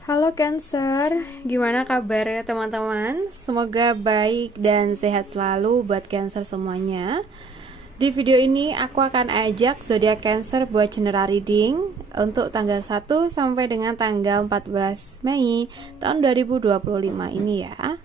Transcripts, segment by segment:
Halo Cancer, gimana kabarnya teman-teman? Semoga baik dan sehat selalu buat Cancer semuanya. Di video ini aku akan ajak zodiak Cancer buat general reading untuk tanggal 1 sampai dengan tanggal 14 Mei tahun 2025 ini ya.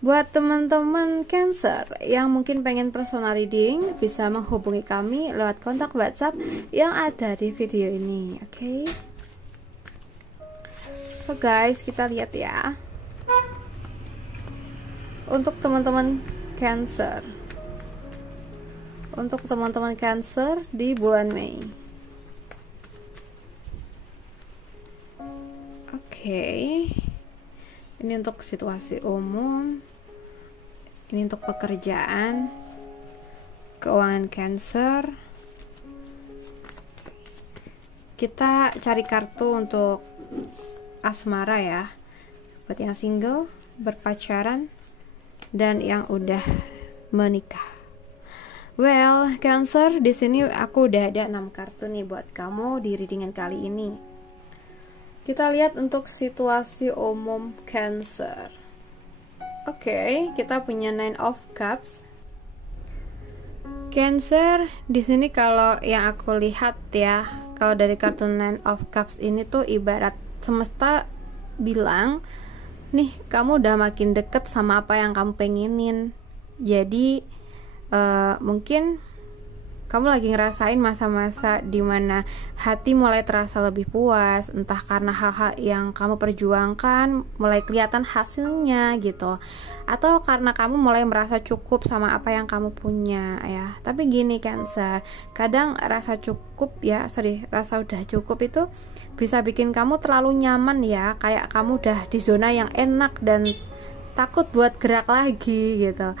Buat teman-teman Cancer yang mungkin pengen personal reading, bisa menghubungi kami lewat kontak WhatsApp yang ada di video ini, oke? So guys, kita lihat ya. Untuk teman-teman Cancer, di bulan Mei. Oke. Ini untuk situasi umum. Ini untuk pekerjaan, keuangan Cancer. Kita cari kartu untuk asmara ya, buat yang single, berpacaran, dan yang udah menikah. Well, Cancer, di sini aku udah ada 6 kartu nih buat kamu di readingan kali ini. Kita lihat untuk situasi umum Cancer. Oke, kita punya 9 of Cups. Cancer, di sini kalau yang aku lihat ya, kalau dari kartu 9 of Cups ini tuh ibarat semesta bilang, nih kamu udah makin deket sama apa yang kamu pengenin. Jadi mungkin kamu lagi ngerasain masa-masa dimana hati mulai terasa lebih puas, entah karena hal-hal yang kamu perjuangkan mulai kelihatan hasilnya gitu, atau karena kamu mulai merasa cukup sama apa yang kamu punya ya. Tapi gini Cancer, kadang rasa udah cukup itu bisa bikin kamu terlalu nyaman ya, kayak kamu udah di zona yang enak dan takut buat gerak lagi gitu.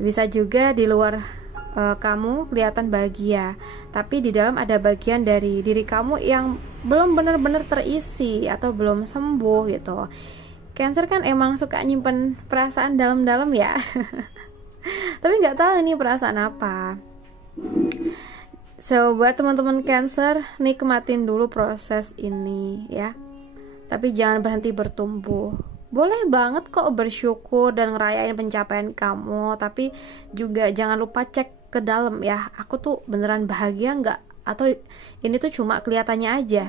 Bisa juga di luar kamu kelihatan bahagia, tapi di dalam ada bagian dari diri kamu yang belum benar-benar terisi atau belum sembuh gitu. Cancer kan emang suka nyimpen perasaan dalam-dalam ya. Tapi nggak tahu ini perasaan apa. So, buat teman-teman Cancer, nikmatin dulu proses ini ya. Tapi jangan berhenti bertumbuh. Boleh banget kok bersyukur dan ngerayain pencapaian kamu, tapi juga jangan lupa cek ke dalam ya, aku tuh beneran bahagia nggak, atau ini tuh cuma kelihatannya aja.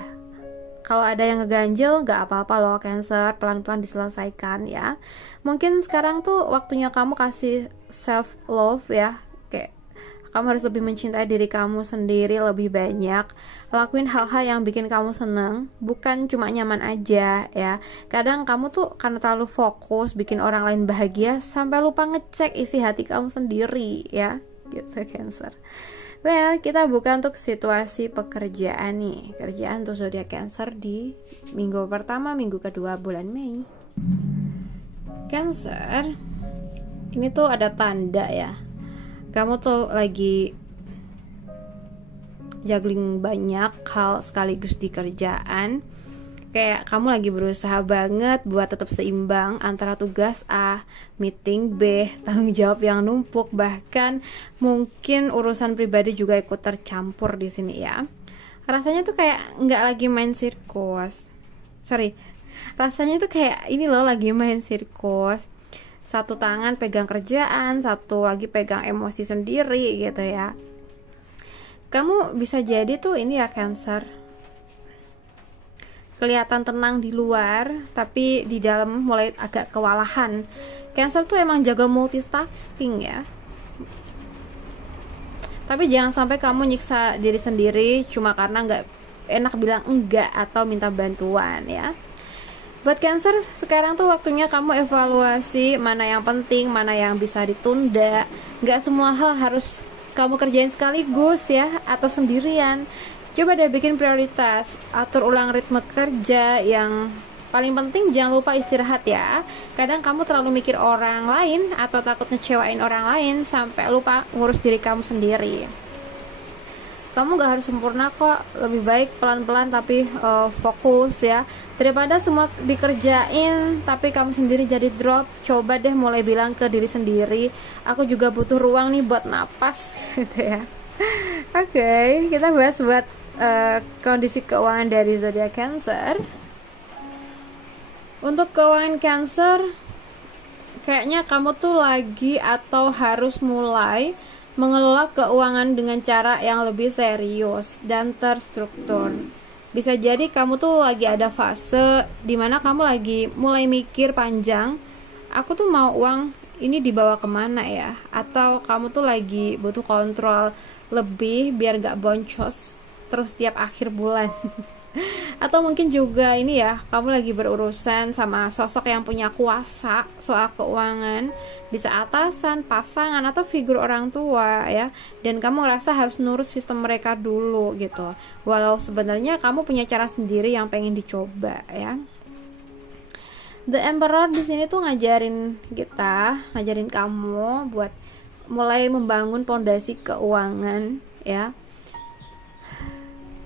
Kalau ada yang ngeganjel nggak apa-apa loh Cancer, pelan-pelan diselesaikan ya. Mungkin sekarang tuh waktunya kamu kasih self love ya, kayak kamu harus lebih mencintai diri kamu sendiri lebih banyak. Lakuin hal-hal yang bikin kamu seneng, bukan cuma nyaman aja ya. Kadang kamu tuh karena terlalu fokus bikin orang lain bahagia sampai lupa ngecek isi hati kamu sendiri ya, gitu Cancer. Well, kita buka untuk situasi pekerjaan nih. Kerjaan untuk zodiak Cancer di minggu pertama, minggu kedua bulan Mei. Cancer, ini tuh ada tanda ya, kamu tuh lagi juggling banyak hal sekaligus di kerjaan. Kayak kamu lagi berusaha banget buat tetap seimbang antara tugas A, meeting B, tanggung jawab yang numpuk, bahkan mungkin urusan pribadi juga ikut tercampur di sini ya. Rasanya tuh kayak nggak lagi main sirkus. Rasanya tuh kayak ini loh, lagi main sirkus. Satu tangan pegang kerjaan, satu lagi pegang emosi sendiri gitu ya. Kamu bisa jadi tuh ini ya Cancer, kelihatan tenang di luar, tapi di dalam mulai agak kewalahan. Cancer tuh emang jago multitasking ya. Tapi jangan sampai kamu nyiksa diri sendiri cuma karena nggak enak bilang enggak atau minta bantuan ya. Buat Cancer, sekarang tuh waktunya kamu evaluasi mana yang penting, mana yang bisa ditunda. Nggak semua hal harus kamu kerjain sekaligus ya, atau sendirian. Coba deh bikin prioritas, atur ulang ritme kerja. Yang paling penting jangan lupa istirahat ya. Kadang kamu terlalu mikir orang lain atau takut ngecewain orang lain sampai lupa ngurus diri kamu sendiri. Kamu gak harus sempurna kok, lebih baik pelan-pelan tapi fokus ya, daripada semua dikerjain tapi kamu sendiri jadi drop. Coba deh mulai bilang ke diri sendiri, aku juga butuh ruang nih buat napas gitu ya. Oke, kita bahas buat kondisi keuangan dari zodiak Cancer. Untuk keuangan Cancer, kayaknya kamu tuh lagi atau harus mulai mengelola keuangan dengan cara yang lebih serius dan terstruktur. Bisa jadi kamu tuh lagi ada fase dimana kamu lagi mulai mikir panjang, aku tuh mau uang ini dibawa kemana ya? Atau kamu tuh lagi butuh kontrol lebih biar gak boncos terus tiap akhir bulan. Atau mungkin juga ini ya, kamu lagi berurusan sama sosok yang punya kuasa soal keuangan, bisa atasan, pasangan, atau figur orang tua ya, dan kamu ngerasa harus nurut sistem mereka dulu gitu, walau sebenarnya kamu punya cara sendiri yang pengen dicoba ya. The Emperor di sini tuh ngajarin kamu buat mulai membangun pondasi keuangan ya.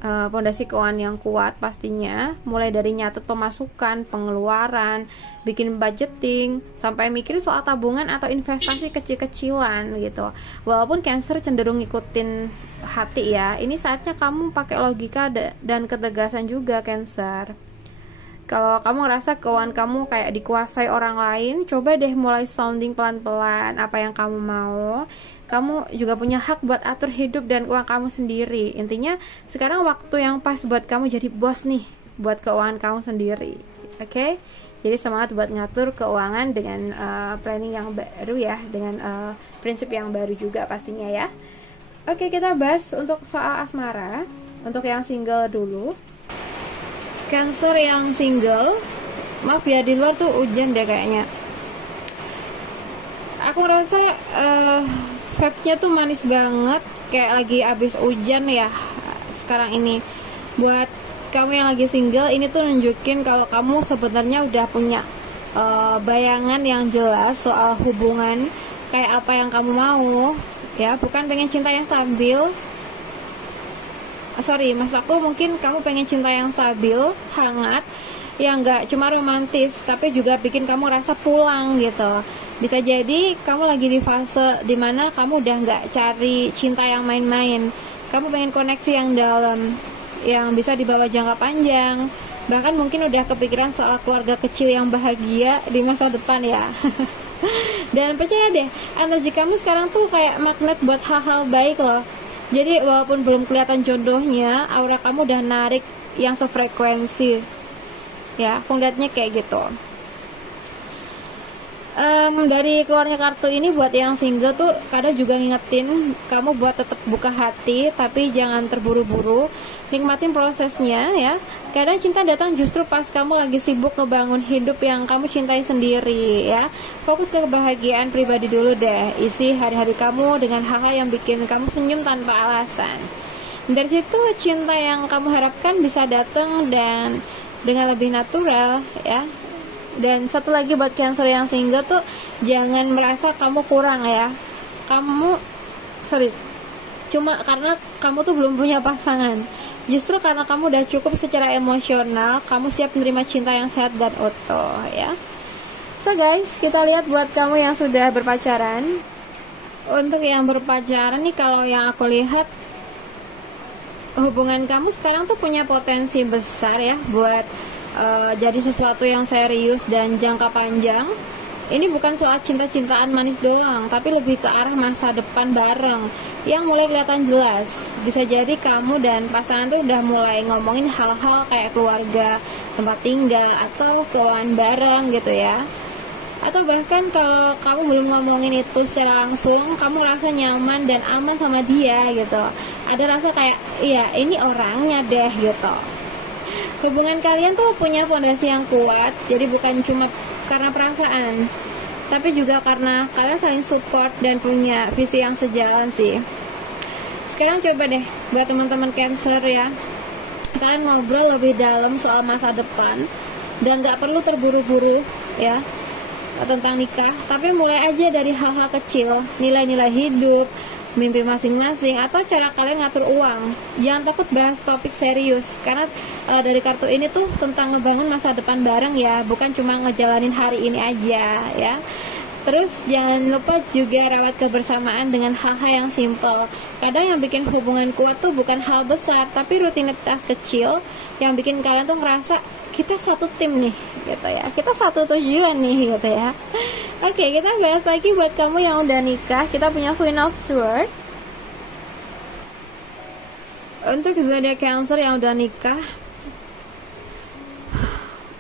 Pondasi keuangan yang kuat pastinya, mulai dari nyatet pemasukan, pengeluaran, bikin budgeting, sampai mikir soal tabungan atau investasi kecil-kecilan gitu. Walaupun Cancer cenderung ngikutin hati ya, ini saatnya kamu pakai logika dan ketegasan juga Cancer. Kalau kamu ngerasa keuangan kamu kayak dikuasai orang lain, coba deh mulai sounding pelan-pelan apa yang kamu mau. Kamu juga punya hak buat atur hidup dan uang kamu sendiri. Intinya sekarang waktu yang pas buat kamu jadi bos nih, buat keuangan kamu sendiri. Oke? Jadi semangat buat ngatur keuangan dengan planning yang baru ya, dengan prinsip yang baru juga pastinya ya. Oke, kita bahas untuk soal asmara. Untuk yang single dulu. Cancer yang single, maaf ya di luar tuh hujan deh kayaknya. Aku rasa vibe-nya tuh manis banget, kayak lagi abis hujan ya sekarang ini. Buat kamu yang lagi single, ini tuh nunjukin kalau kamu sebenarnya udah punya bayangan yang jelas soal hubungan, kayak apa yang kamu mau ya, bukan pengen cinta yang stabil. Maksud aku mungkin kamu pengen cinta yang stabil, hangat, yang gak cuma romantis, tapi juga bikin kamu rasa pulang gitu. Bisa jadi kamu lagi di fase dimana kamu udah gak cari cinta yang main-main. Kamu pengen koneksi yang dalam, yang bisa dibawa jangka panjang. Bahkan mungkin udah kepikiran soal keluarga kecil yang bahagia di masa depan ya. Dan percaya deh, energi kamu sekarang tuh kayak magnet buat hal-hal baik loh. Jadi walaupun belum kelihatan jodohnya, aura kamu udah narik yang sefrekuensi ya, aku liatnya kayak gitu. Dari keluarnya kartu ini buat yang single tuh kadang juga ngingetin kamu buat tetap buka hati, tapi jangan terburu-buru, nikmatin prosesnya ya. Kadang cinta datang justru pas kamu lagi sibuk ngebangun hidup yang kamu cintai sendiri ya. Fokus ke kebahagiaan pribadi dulu deh, isi hari-hari kamu dengan hal-hal yang bikin kamu senyum tanpa alasan. Dari situ cinta yang kamu harapkan bisa datang dan dengan lebih natural ya. Dan satu lagi buat Cancer yang single tuh, jangan merasa kamu kurang ya. Cuma karena kamu tuh belum punya pasangan. Justru karena kamu udah cukup secara emosional, kamu siap menerima cinta yang sehat dan utuh ya. So guys, kita lihat buat kamu yang sudah berpacaran. Untuk yang berpacaran nih, kalau yang aku lihat, hubungan kamu sekarang tuh punya potensi besar ya buat jadi sesuatu yang serius dan jangka panjang. Ini bukan soal cinta-cintaan manis doang, tapi lebih ke arah masa depan bareng yang mulai kelihatan jelas. Bisa jadi kamu dan pasangan tuh udah mulai ngomongin hal-hal kayak keluarga, tempat tinggal, atau keuangan bareng gitu ya. Atau bahkan kalau kamu belum ngomongin itu secara langsung, kamu rasa nyaman dan aman sama dia gitu. Ada rasa kayak, iya ini orangnya deh gitu. Hubungan kalian tuh punya fondasi yang kuat, jadi bukan cuma karena perasaan, tapi juga karena kalian saling support dan punya visi yang sejalan sih. Sekarang coba deh buat teman-teman Cancer ya, kalian ngobrol lebih dalam soal masa depan dan gak perlu terburu-buru ya tentang nikah, tapi mulai aja dari hal-hal kecil, nilai-nilai hidup, mimpi masing-masing, atau cara kalian ngatur uang. Jangan takut bahas topik serius, karena dari kartu ini tuh tentang ngebangun masa depan bareng ya, bukan cuma ngejalanin hari ini aja ya. Terus jangan lupa juga rawat kebersamaan dengan hal-hal yang simple. Kadang yang bikin hubungan kuat tuh bukan hal besar, tapi rutinitas kecil yang bikin kalian tuh ngerasa kita satu tim nih gitu ya, kita satu tujuan nih gitu ya. Oke, kita bahas lagi buat kamu yang udah nikah. Kita punya Queen of Swords. Untuk zodiak Cancer yang udah nikah,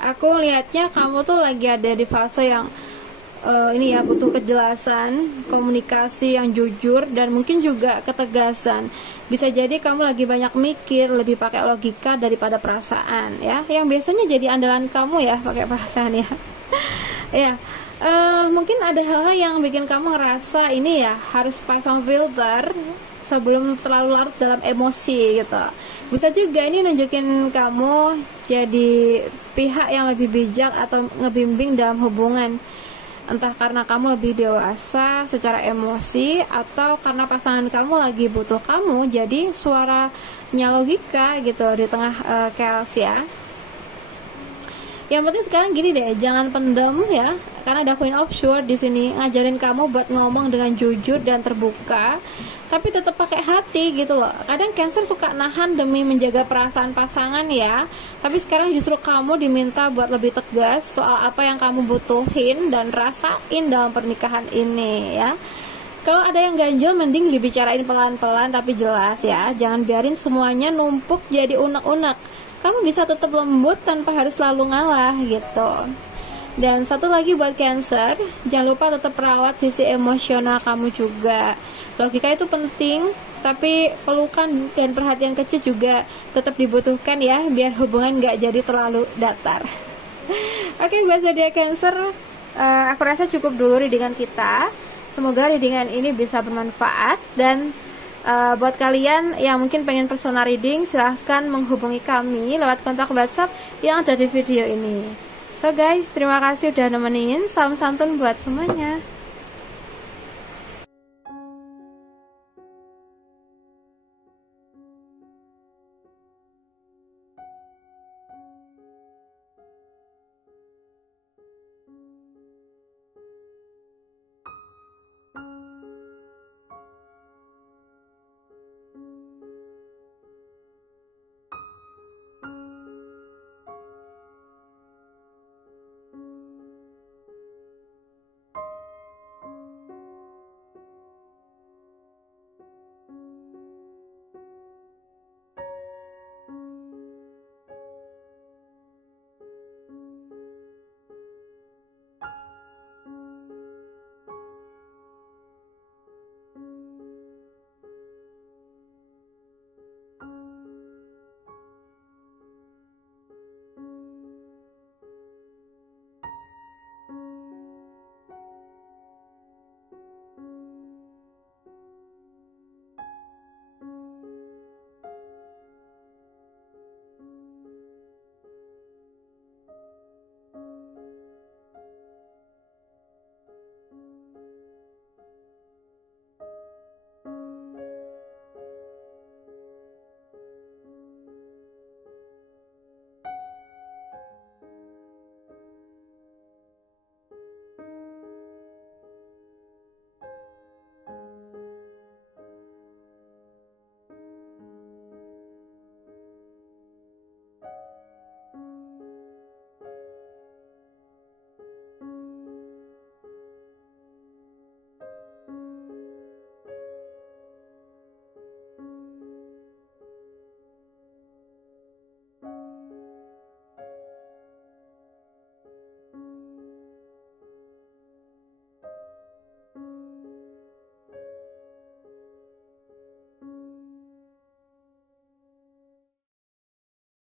aku lihatnya kamu tuh lagi ada di fase yang ini ya, butuh kejelasan, komunikasi yang jujur, dan mungkin juga ketegasan. Bisa jadi kamu lagi banyak mikir, lebih pakai logika daripada perasaan ya. Yang biasanya jadi andalan kamu ya, pakai perasaan ya. Ya, mungkin ada hal-hal yang bikin kamu ngerasa ini ya, harus pasang filter sebelum terlalu larut dalam emosi gitu. Bisa juga ini nunjukin kamu jadi pihak yang lebih bijak atau ngebimbing dalam hubungan, entah karena kamu lebih dewasa secara emosi, atau karena pasangan kamu lagi butuh kamu jadi suaranya logika gitu di tengah chaos ya. Yang penting sekarang gini deh, jangan pendam ya, karena ada Queen of Swords di sini ngajarin kamu buat ngomong dengan jujur dan terbuka, tapi tetap pakai hati gitu loh. Kadang Cancer suka nahan demi menjaga perasaan pasangan ya, tapi sekarang justru kamu diminta buat lebih tegas soal apa yang kamu butuhin dan rasain dalam pernikahan ini ya. Kalau ada yang ganjel, mending dibicarain pelan-pelan tapi jelas ya. Jangan biarin semuanya numpuk jadi unek-unek. Kamu bisa tetap lembut tanpa harus selalu ngalah gitu. Dan satu lagi buat Cancer, jangan lupa tetap rawat sisi emosional kamu juga. Logika itu penting, tapi pelukan dan perhatian kecil juga tetap dibutuhkan ya, biar hubungan gak jadi terlalu datar. Oke, buat zodiak Cancer, aku rasa cukup dulu readingan kita. Semoga readingan ini bisa bermanfaat, dan buat kalian yang mungkin pengen personal reading, silahkan menghubungi kami lewat kontak WhatsApp yang ada di video ini. So guys, terima kasih udah nemenin. Salam santun buat semuanya.